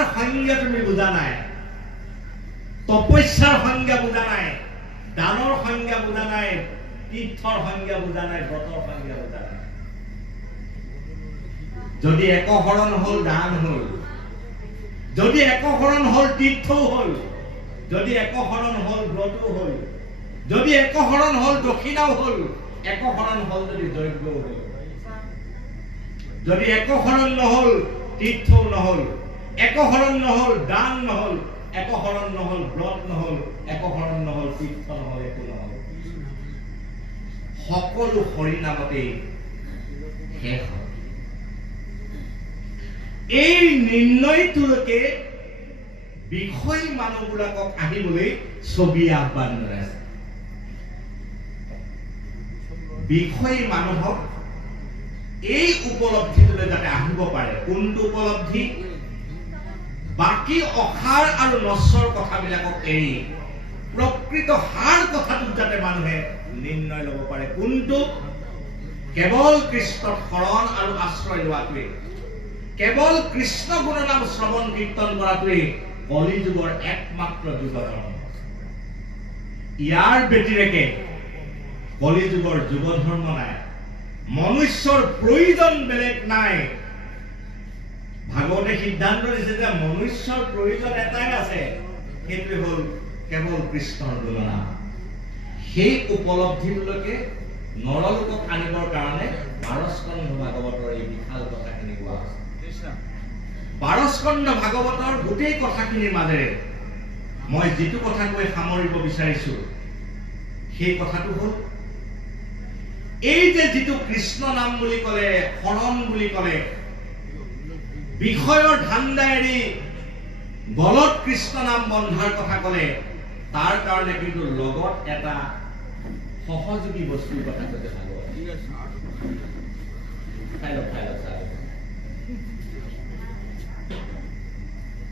পূজাৰ সংজ্ঞা তুমি বুজা নাই, তপস্যাৰ সংজ্ঞা বুজা নাই, দানৰ সংজ্ঞা বুজা নাই, তীৰ্থৰ সংজ্ঞা বুজা নাই, ব্ৰতৰ সংজ্ঞা বুজা নাই। যদি একশৰণ হল দান হল, যদি একশৰণ হল তীৰ্থও হল, যদি একশৰণ হল ব্ৰতো হল, যদি একশৰণ হল দক্ষিণাও হল, একশৰণ হল যদি যজ্ঞও হল, যদি একশৰণ নহল তীৰ্থও নহল, একশৰণ নহল দান নহল, একশৰণ নহল ব্ৰত নহল, একশৰণ নহল তীৰ্থ নহল, একো নহল, সকলো হৰিনামতেই শেষ হয়। এই নিৰ্ণয়টোলৈকে বিষয় মানুহবিলাকক আহিবলৈ ছবিয়ে আহ্বান জনাইছে। বিষয় মানুহক এই উপলব্ধিটোলৈ যাতে আহিব পাৰে। কোনটো উপলব্ধি? বাকী অসাৰ আৰু নশ্বৰ কথাবিলাকক এৰি প্ৰকৃত সাৰ কথাটোত যাতে মানুহে নিৰ্ণয় ল'ব পাৰে। কোনটো? কেৱল কৃষ্ণৰ শৰণ আৰু আশ্ৰয় লোৱাটোৱে, কেৱল কৃষ্ণ গুণনাম শ্ৰৱণ কীৰ্তন কৰাটোৱে কলিযুগৰ একমাত্ৰ যুগ ধৰ্ম। ইয়াৰ ব্যতিৰেকে কলিযুগৰ যুগ ধৰ্ম নাই, মনুষ্যৰ প্ৰয়োজন বেলেগ নাই। ভাগৱতে সিদ্ধান্ত দিছে যে মনুষ্যৰ প্ৰয়োজন এটাই আছে, সেইটোৱে হল কেৱল কৃষ্ণৰ গুণনাম। সেই উপলব্ধিলৈকে নৰলোকক আনিবৰ কাৰণে 12 স্কন্ধ ভাগৱতৰ এই বিশাল কথাখিনি কোৱা হৈছে। 12 স্কন্ধ ভাগৱতৰ গোটেই কথাখিনিৰ মাজেৰে মই যিটো কথা কৈ সামৰিব বিচাৰিছো সেই কথাটো হল এই যে যিটো কৃষ্ণ নাম বুলি কলে, শৰণ বুলি কলে, বিষয়ৰ ধান্দা এৰি গলত কৃষ্ণ নাম বন্ধাৰ কথা কলে, তাৰ কাৰণে কিন্তু লগত এটা সহযোগী বস্তুৰ কথা কৈছে ভাগৱত।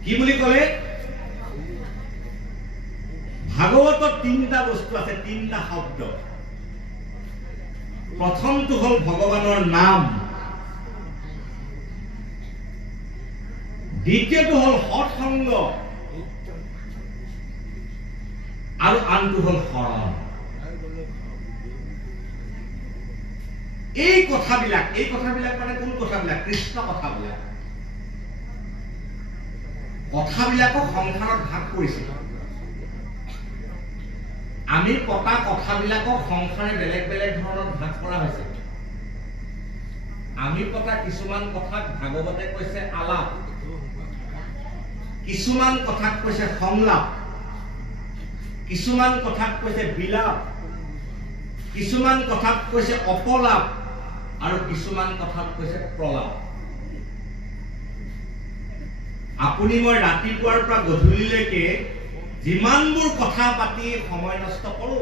কি বুলি কলে? ভাগৱতত 3টা বস্তু আছে, 3টা শব্দ। প্ৰথমটো হল ভগৱানৰ নাম, দ্বিতীয়টো হল সৎসংগ, আৰু আনটো হল শৰণ। এই কথাবিলাক মানে কোন কথাবিলাক? কৃষ্ণ কথাবিলাক। কথাবিলাকক সংসাৰত ভাগ কৰিছিল। আমি পতা কথাবিলাকক সংসাৰে বেলেগ বেলেগ ধৰণত ভাগ কৰা হৈছে। আমি পতা কিছুমান কথাক ভাগৱতে কৈছে আলাপ, কিছুমান কথাক কৈছে সংলাপ, কিছুমান কথাক কৈছে বিলাপ, কিছুমান কথাক কৈছে অপলাপ, আৰু কিছুমান কথাক কৈছে প্ৰলাপ। আপুনি মই ৰাতিপুৱাৰ পৰা গধূলিলৈকে যিমানবোৰ কথা পাতি সময় নষ্ট কৰো,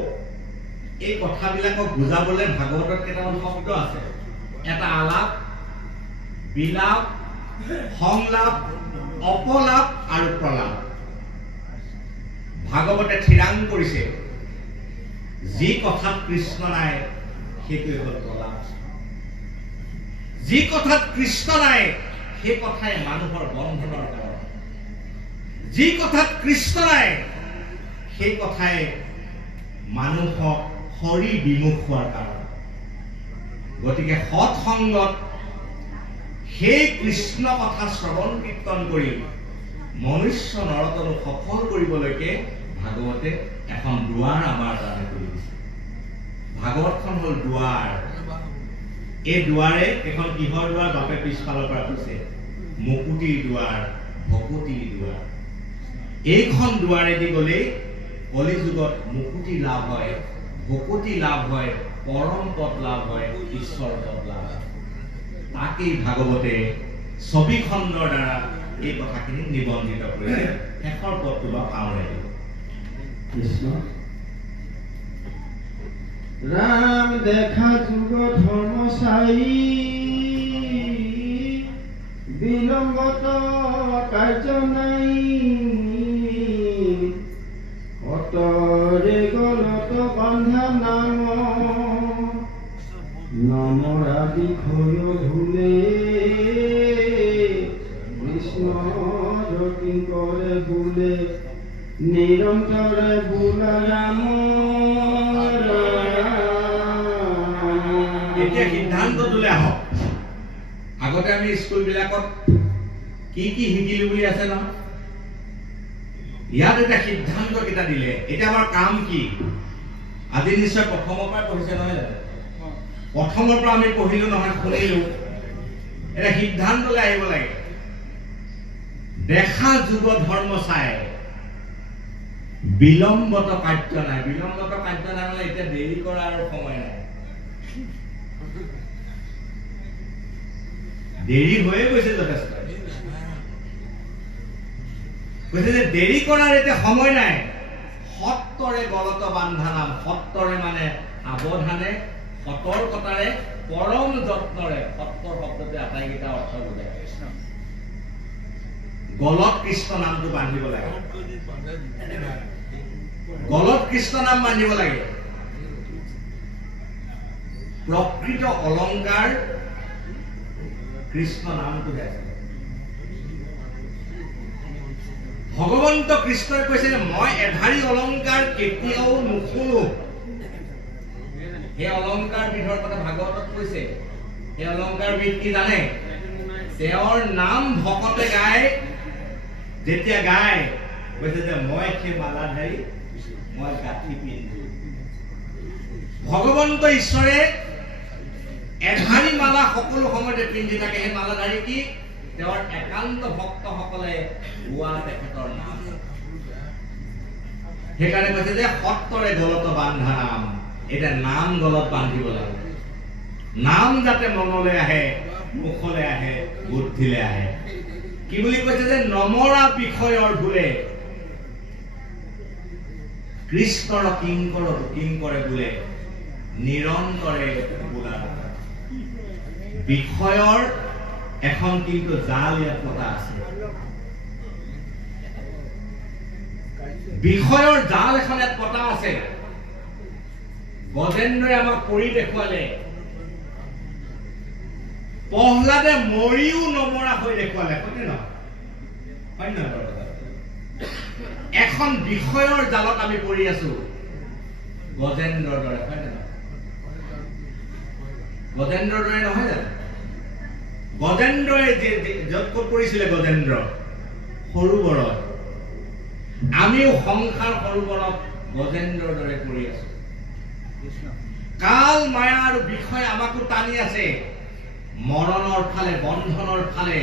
এই কথাবিলাকক বুজাবলৈ ভাগৱতত কেইটামান শব্দ আছে। এটা আলাপ, বিলাপ, সংলাপ, অপলাপ আৰু প্ৰলাপ। ভাগৱতে থিৰাং কৰিছে যি কথাত কৃষ্ণ নাই সেইটোৱে হল প্ৰলাপ। যি কথাত কৃষ্ণ নাই সেই কথাই মানুহৰ বন্ধনৰ কাৰণ। যি কথাত কৃষ্ণ নাই সেই কথাই মানুহক হৰি বিমুখ হোৱাৰ কাৰণ। গতিকে সৎসংগত সেই কৃষ্ণ কথা শ্ৰৱণ কীৰ্তন কৰি মনুষ্য নৰতনো সফল কৰিবলৈকে ভাগৱতে এখন দুৱাৰ আমাৰ কাৰণে খুলি দিছে। ভাগৱতখন হল দুৱাৰ। এই দুৱাৰে এখন কিহৰ দুৱাৰ? বাপে পিছফালৰ পৰা কৈছে মুকুতিৰ দুৱাৰ, ভকতিৰ দুৱাৰ। এইখন দুৱাৰেদি গ'লে কলিযুগত মুকুতি লাভ হয়, ভকতি লাভ হয়, পৰম পদ লাভ হয়, ঈশ্বৰ পদ লাভ হয়। তাকেই ভাগৱতে ছবিখণ্ডৰ দ্বাৰা এই কথাখিনি নিবন্ধিত কৰিছে। শেষৰ পদটো বা পাওঁৰে কৃষ্ণ राम देखा जुग धर्म साई विलंबत कार्य नाई अतरे गलत बांधा नाम नामरा विषय भूले कृष्ण কিঙ্কৰে বোলে নিৰন্তৰে বোলা ৰাম এতিয়া সিদ্ধান্ত তোলে আহক আগতে আমি স্কুল বিলাকত কি শিকিলো বুলি আছে ন ইয়াত এটা সিদ্ধান্ত কেইটা দিলে এতিয়া আমাৰ কাম কি আজি নিশ্চয় প্ৰথমৰ পৰা পঢ়িছে নহয় প্ৰথমৰ পৰা আমি পঢ়িলো নহয় শুনিলো এটা সিদ্ধান্তলৈ আহিব লাগে দেখা যুগ ধৰ্ম চাই বিলম্বত কাৰ্য নাই মানে এতিয়া দেৰি কৰা আৰু সময় নাই দেৰি হৈয়ে গৈছে যথেষ্ট কৈছে যে দেৰি কৰাৰ এতিয়া সময় নাই সত্তৰে গলত বান্ধা নাম সত্তৰে মানে সাৱধানে সতৰ্কতাৰে পৰম যত্নৰে সত্তৰ শব্দতে আটাইকেইটা অৰ্থ বুজায় গলত কৃষ্ণ নামটো বান্ধিব লাগে গলত কৃষ্ণ নাম বান্ধিব লাগে প্ৰকৃত অলংকাৰ কৃষ্ণ নামটো গাইছে ভগৱন্ত কৃষ্ণই কৈছে মই এধাৰী অলংকাৰ কেতিয়াও নুশুনো এই অলংকাৰ বিধৰ কথা ভাগৱতত কৈছে এই অলংকাৰ বিধ কি জানে তেওঁৰ নাম ভকতে গায় যেতিয়া গায় কৈছে যে মই সেই মালাধাৰী মই গাঁঠি পিন্ধো ভগৱন্ত ঈশ্বৰে এধাৰী মালা সকলো সময়তে পিন্ধি থাকে সেই মালাধাৰী কি তেওঁৰ একান্ত ভক্তসকলে গোৱা তেখেতৰ নাম সেইকাৰণে কৈছে যে সত্তৰে গলত বান্ধা নাম এটা নাম গলত বান্ধিব লাগে নাম যাতে মনলৈ আহে মুখলৈ আহে বুদ্ধিলৈ আহে কি বুলি কৈছে যে নমৰা বিষয়ৰ ভুলে কৃষ্ণৰ কিংকৰে বোলে নিৰন্তৰে বোলা বিষয়ৰ এখন কিন্তু জাল ইয়াত পতা আছে বিষয়ৰ জাল এখন ইয়াত পতা আছে গজেন্দ্ৰই আমাক কৰি দেখুৱালে প্ৰহ্লাদে মৰিও নমৰা হৈ দেখুৱালে হয় নহয় এখন বিষয়ৰ জালত আমি পৰি আছো গজেন্দ্ৰৰ দৰে হয় নহয় গজেন্দ্ৰৰ দৰে নহয় জানো গজেন্দ্ৰই য'ত ক'ত পৰিছিলে গজেন্দ্ৰ সৰোবৰত আমিও সংসাৰ সৰোবৰত গজেন্দ্ৰৰ দৰে পৰি আছো কাল মায়াৰ বিষয় আমাকো টানি আছে মৰণৰ ফালে বন্ধনৰ ফালে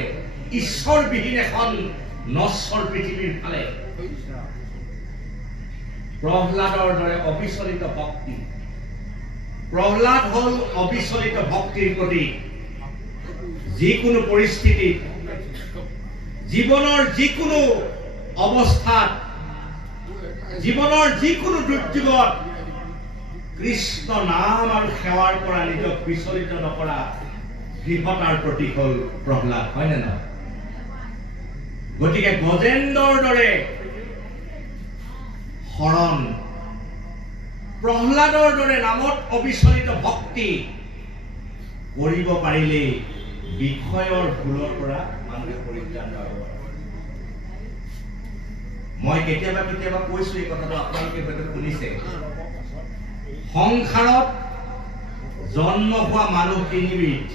ঈশ্বৰবিহীন এখন নশ্বৰ পৃথিৱীৰ ফালে প্ৰহ্লাদৰ দৰে অবিচলিত ভক্তি প্ৰহ্লাদ হল অবিচলিত ভক্তিৰ প্ৰতীক যিকোনো পৰিস্থিতিত জীৱনৰ যিকোনো অৱস্থাত জীৱনৰ যিকোনো দুৰ্যোগত কৃষ্ণ নাম আৰু সেৱাৰ পৰা নিজক বিচলিত নকৰা দৃঢ়তাৰ প্ৰতীক হল প্ৰহ্লাদ হয় নে নহয় গতিকে গজেন্দ্ৰৰ দৰে শৰণ প্ৰহ্লাদৰ দৰে নামত অবিচলিত ভক্তি কৰিব পাৰিলে বিষয়ৰ ভুলৰ পৰা মানুহে পৰিত্ৰাণ পাব মই কেতিয়াবা কৈছো এই কথাটো আপোনালোকে হয়তো শুনিছে সংসাৰত জন্ম হোৱা মানুহ তিনিবিধ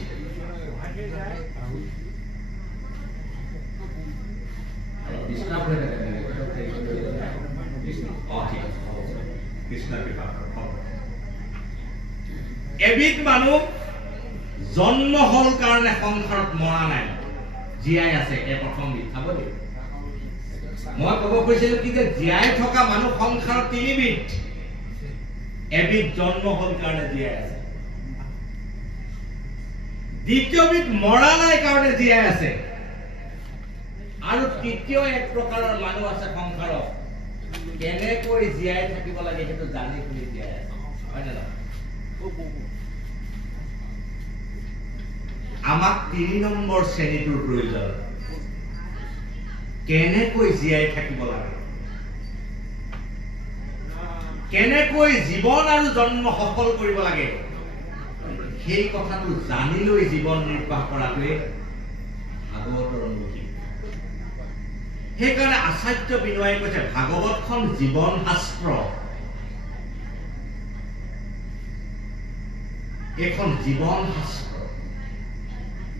এবিধ মানুহ জন্ম হল কাৰণে সংসাৰত মৰা নাই জীয়াই আছে এই প্ৰথম বিধ চাব দেই মই ক'ব কৈছিলো কি যে জীয়াই থকা মানুহ সংসাৰত তিনিবিধ এবিধ জন্ম হল কাৰণে জীয়াই আছে দ্বিতীয়বিধ মৰা নাই কাৰণে জীয়াই আছে আৰু তৃতীয় এক প্ৰকাৰৰ মানুহ আছে সংসাৰত কেনেকৈ জীয়াই থাকিব লাগে সেইটো জানি শুনি জীয়াই আছে হয় নে নহয় আমাক 3 নম্বৰ শ্ৰেণীটোৰ প্ৰয়োজন কেনেকৈ জীয়াই থাকিব লাগে কেনেকৈ জীৱন আৰু জন্ম সফল কৰিব লাগে সেই কথাটো জানি লৈ জীৱন নিৰ্বাহ কৰাটোৱে ভাগৱতৰ অনুভূতি সেইকাৰণে আচাৰ্য বিনয়ে কৈছে ভাগৱতখন জীৱন শাস্ত্ৰ, এইখন জীৱন শাস্ত্ৰ।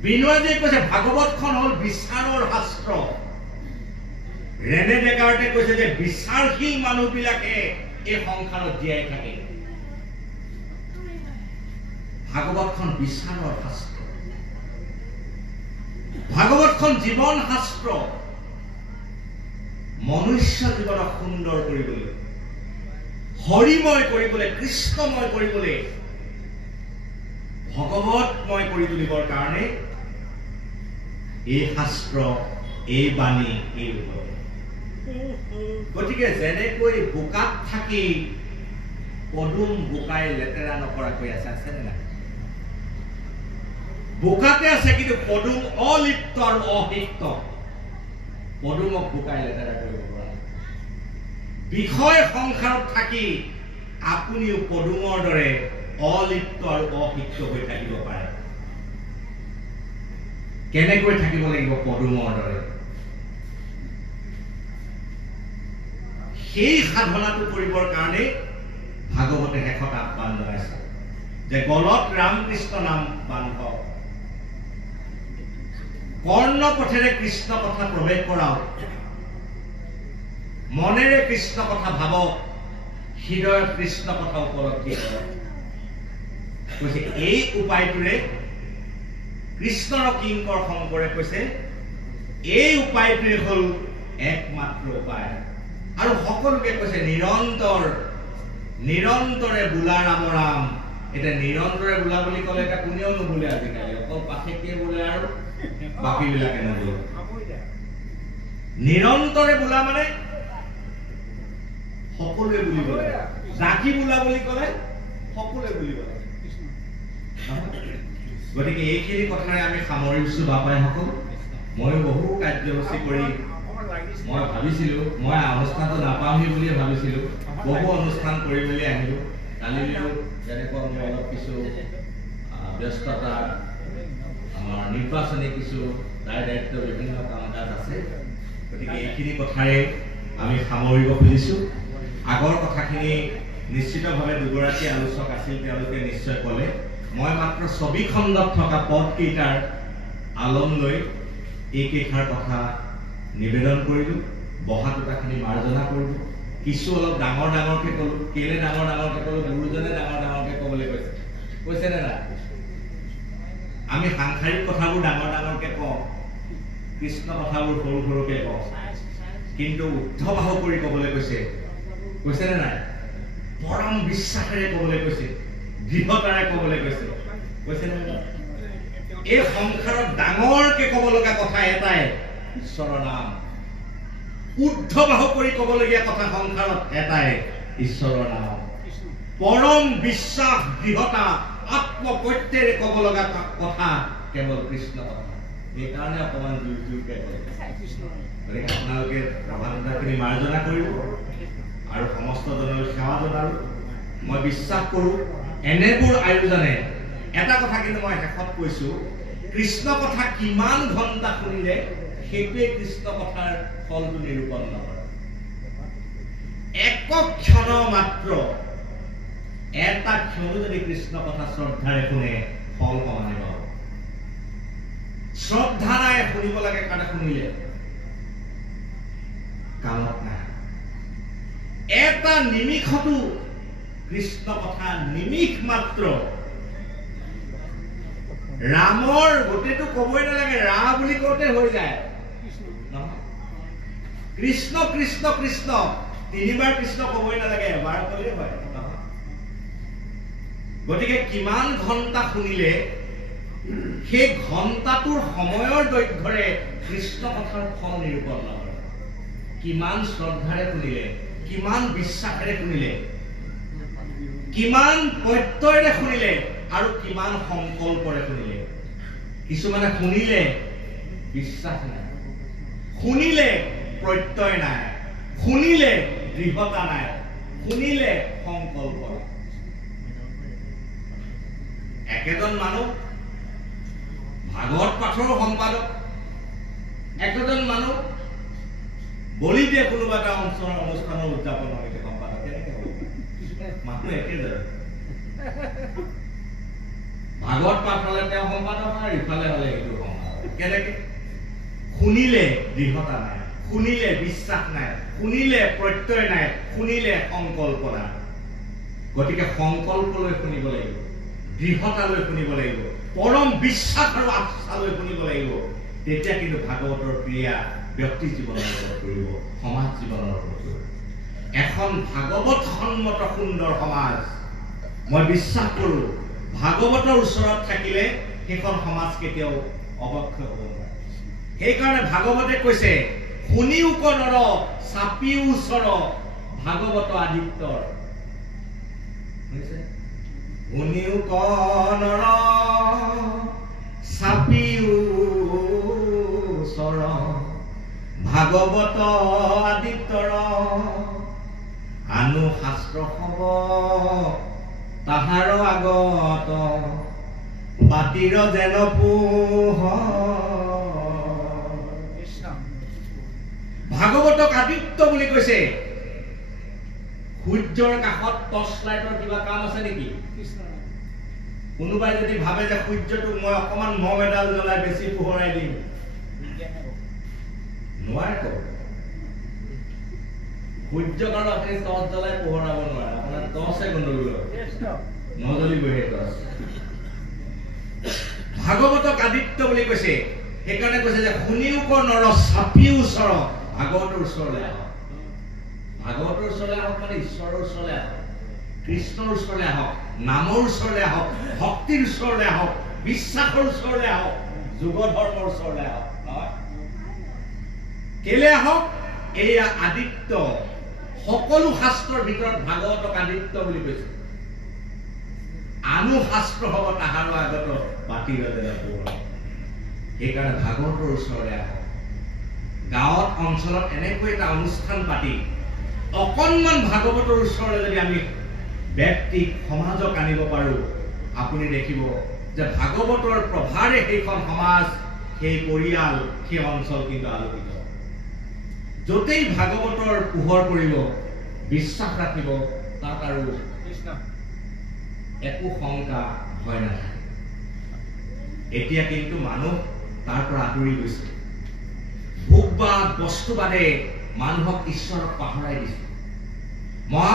বিনয়জীয়ে কৈছে ভাগৱতখন হ'ল বিচাৰৰ শাস্ত্ৰ। ৰেনে ডেকাৰ্টে কৈছে যে বিচাৰশীল মানুহবিলাকে এই সংসাৰত জীয়াই থাকে। ভাগৱতখন বিচাৰৰ শাস্ত্ৰ, ভাগৱতখন জীৱন শাস্ত্ৰ। মনুষ্য জীৱনক সুন্দৰ কৰিবলৈ, হৰিময় কৰিবলৈ, কৃষ্ণময় কৰিবলৈ, ভগৱতময় কৰি তুলিবৰ কাৰণে এই শাস্ত্ৰ, এই বাণী, এই উপদেশ। গতিকে যেনেকৈ বোকাত থাকি পদুম বোকাই লেতেৰা নকৰাকৈ আছে নে নাই? বোকাতে আছে কিন্তু পদুম অলিপ্ত আৰু অসিক্ত। পদুমক বোকাই লেতেৰা কৰিব পৰা। বিষয় সংসাৰত থাকি আপুনিও পদুমৰ দৰে অলিপ্ত আৰু অসিক্ত হৈ থাকিব পাৰে। কেনেকৈ থাকিব লাগিব পদুমৰ দৰে? সেই সাধনাটো কৰিবৰ কাৰণে ভাগৱতে শেষত আহ্বান জনাইছে যে গলত ৰামকৃষ্ণ নাম বান্ধক, কৰ্ণ পথেৰে কৃষ্ণ কথা প্ৰৱেশ কৰাওক, মনেৰে কৃষ্ণ কথা ভাবক, হৃদয়ত কৃষ্ণ কথা উপলব্ধি কৰক। কৈছে এই উপায়টোৰে কৃষ্ণৰ কিংকৰ শংকৰে কৈছে এই উপায়টোৱে হ'ল একমাত্ৰ উপায়। আৰু সকলোকে কৈছে নিৰন্তৰে বোলা ৰাম ৰাম। এতিয়া নিৰন্তৰে বোলা বুলি ক'লে এতিয়া কোনেও নুবোলে আজিকালি, অকল পাঠেকে বোলে আৰু বাকীবিলাকে নুবোলে। নিৰন্তৰে বোলা মানে সকলোৱে বুলিব লাগে। জাকি বোলা বুলি ক'লে সকলোৱে বুলিব লাগে। গতিকে এইখিনি কথাৰে আমি সামৰিছো বাপাইসকল। মই বহু কাৰ্যসূচী কৰি মই ভাবিছিলো, মই অনুষ্ঠানটো নাপামহি বুলিয়ে ভাবিছিলো। বহু অনুষ্ঠান কৰি মেলি আহিলো। কালি যেনেকুৱা মোৰ অলপ কিছু ব্যস্ততা, আমাৰ নিৰ্বাচনী কিছু দায় দায়িত্ব, বিভিন্ন কাম কাজ আছে। গতিকে এইখিনি কথাৰে আমি সামৰিব খুজিছো। আগৰ কথাখিনি নিশ্চিতভাৱে দুগৰাকী আলোচক আছিল, তেওঁলোকে নিশ্চয় ক'লে। মই মাত্ৰ ছবিখণ্ডত থকা পদকেইটাৰ আলম লৈ এইকেইটাৰ কথা নিবেদন কৰিলো। বহা টুকাখিনি মাৰ্জনা কৰিলো। কিছু অলপ ডাঙৰ ডাঙৰকে ক'লো। কেলে ডাঙৰ ডাঙৰকে ক'লো? গুৰুজনে ডাঙৰ ডাঙৰকে ক'বলৈ কৈছে নে নাই? আমি সাংসাৰিক কথাবোৰ ডাঙৰ ডাঙৰকে কওঁ, কৃষ্ণ কথাবোৰ সৰু সৰুকে কওঁ। কিন্তু উদ্ধবাহু কৰি ক'বলৈ কৈছে নে নাই? পৰম বিশ্বাসেৰে ক'বলৈ কৈছে, দৃঢ়তাৰে ক'বলৈ কৈছে নে নাই? এই সংসাৰত ডাঙৰকে ক'ব লগা কথা এটাই, ঈশ্বৰৰ নাম। উদ্ধবাহু কৰি ক'বলগীয়া কথা সংসাৰত এটাই, ঈশ্বৰৰ নাম। পৰম বিশ্বাস, দৃঢ়তা, আত্মপ্ৰত্যয়েৰে ক'ব লগা কথা কেৱল কৃষ্ণ কথা। সেইকাৰণে অকণমান জোৰকে কয়। গতিকে আপোনালোকে প্ৰভাৱখিনি মাৰ্জনা কৰিব আৰু সমস্ত জনলৈ সেৱা জনালো। মই বিশ্বাস কৰো এনেবোৰ আয়োজনে, এটা কথা কিন্তু মই শেষত কৈছো, কৃষ্ণ কথা কিমান ঘণ্টা শুনিলে সেইটোৱে কৃষ্ণ কথাৰ ফলটো নিৰূপণ নকৰে। একক ক্ষণ মাত্ৰ, এটা ক্ষণো যদি কৃষ্ণ কথা শ্ৰদ্ধাৰে শুনে ফল সমানে পাব। শ্ৰদ্ধা নাই, শুনিব লাগে কাৰণে শুনিলে কামত নাই। এটা নিমিষতো কৃষ্ণ কথা নিমিষ মাত্ৰ, ৰামৰ গোটেইটো ক'বই নালাগে, ৰা বুলি কওঁতে হৈ যায়। কৃষ্ণ কৃষ্ণ কৃষ্ণ, তিনিবাৰ কৃষ্ণ ক'বই নালাগে, এবাৰ ক'লেই হয়। গতিকে কিমান ঘণ্টা শুনিলে সেই ঘণ্টাটোৰ সময়ৰ দৈৰ্ঘ্যৰে কৃষ্ণ কথাৰ ফল নিৰূপণ নকৰে। কিমান শ্ৰদ্ধাৰে শুনিলে, কিমান বিশ্বাসেৰে শুনিলে, কিমান প্ৰত্যয়েৰে শুনিলে আৰু কিমান সংকল্পৰে শুনিলে। কিছুমানে শুনিলে বিশ্বাস নাই, শুনিলে প্ৰত্যয় নাই, শুনিলে দৃঢ়তা নাই, শুনিলে সংকল্প নাই। একেজন মানুহ ভাগৱত পাঠৰ সম্পাদক, একেজন মানুহ বলি দিয়ে কোনোবা এটা অনুষ্ঠানৰ উদযাপন হয় সম্পাদক কেনেকৈ হ'ব মানুহ একে যায় ভাগৱত পাঠ হ'লে তেওঁ সম্পাদক আৰু ইফালে হ'লে এইটো সম্পাদক কেনেকৈ শুনিলে দৃঢ়তা নাই শুনিলে বিশ্বাস নাই শুনিলে প্ৰত্যয় নাই শুনিলে সংকল্প নাই গতিকে সংকল্প লৈ শুনিব লাগিব দৃঢ়তা লৈ শুনিব লাগিব পৰম বিশ্বাস আৰু আস্থা লৈ শুনিব লাগিব তেতিয়া কিন্তু ভাগৱতৰ ক্ৰিয়া ব্যক্তি জীৱনৰ লগত কৰিব সমাজ জীৱনৰ লগত কৰিব এখন ভাগৱত সন্মত সুন্দৰ সমাজ মই বিশ্বাস কৰোঁ ভাগৱতৰ ওচৰত থাকিলে সেইখন সমাজ কেতিয়াও অৱক্ষয় হ'ব নোৱাৰে সেইকাৰণে ভাগৱতে কৈছে শুনিও কৰ চাপিও ওচৰ ভাগৱত আদিত্যৰ শুনিও কৰ চাপিও ওচৰ ভাগৱত আদিত্যৰ আনু শাস্ত্ৰ হব তাহাৰ আগত বাতিৰ যেন ভাগৱতক আদিত্য বুলি কৈছে সূৰ্যৰ কাষত টৰ্চ লাইটৰ কিবা কাম আছে নেকি কোনোবাই যদি ভাবে যে সূৰ্যটোক মই অকমান মম এডাল জ্বলাই বেছি পোহৰাই দিম নোৱাৰে সূৰ্যক আৰু আপুনি টৰ্চ জ্বলাই পোহৰাব নোৱাৰে আপোনাৰ টৰ্চে গণ্ডগোল নজ্বলিবহে টৰ্চ ভাগৱতক আদিত্য বুলি কৈছে সেইকাৰণে কৈছে যে শুনিও কৰ নৰ চাপিও ওচৰ ভাগৱতৰ ওচৰলৈ আহক ভাগৱতৰ ওচৰলৈ আহক মানে ঈশ্বৰৰ ওচৰলৈ আহক কৃষ্ণৰ ওচৰলৈ আহক নামৰ ওচৰলৈ আহক ভক্তিৰ ওচৰলৈ আহক বিশ্বাসৰ ওচৰলৈ আহক যোগ ধৰ্মৰ ওচৰলৈ আহক নহয় কেলে আহক এয়া আদিত্য সকলো শাস্ত্ৰৰ ভিতৰত ভাগৱতক আদিত্য বুলি কৈছে আনু শাস্ত্ৰ হ'ব তাহাৰ আগত বাতিৰ যেন পোহৰ সেইকাৰণে ভাগৱতৰ ওচৰলৈ আহক গাঁৱত অঞ্চলত এনেকৈ এটা অনুষ্ঠান পাতি অকণমান ভাগৱতৰ ওচৰলৈ যদি আমি ব্যক্তিক সমাজক আনিব পাৰো আপুনি দেখিব যে ভাগৱতৰ প্ৰভাৰে সেইখন সমাজ সেই পৰিয়াল সেই অঞ্চল কিন্তু আলোকিত য'তেই ভাগৱতৰ পোহৰ পৰিব বিশ্বাস ৰাখিব তাত আৰু একো শংকা ভয় নাথাকে এতিয়া কিন্তু মানুহ তাৰ পৰা আঁতৰি গৈছে ভোগবাদ বস্তুবাদে মানুহক ঈশ্বৰক পাহৰাই দিছে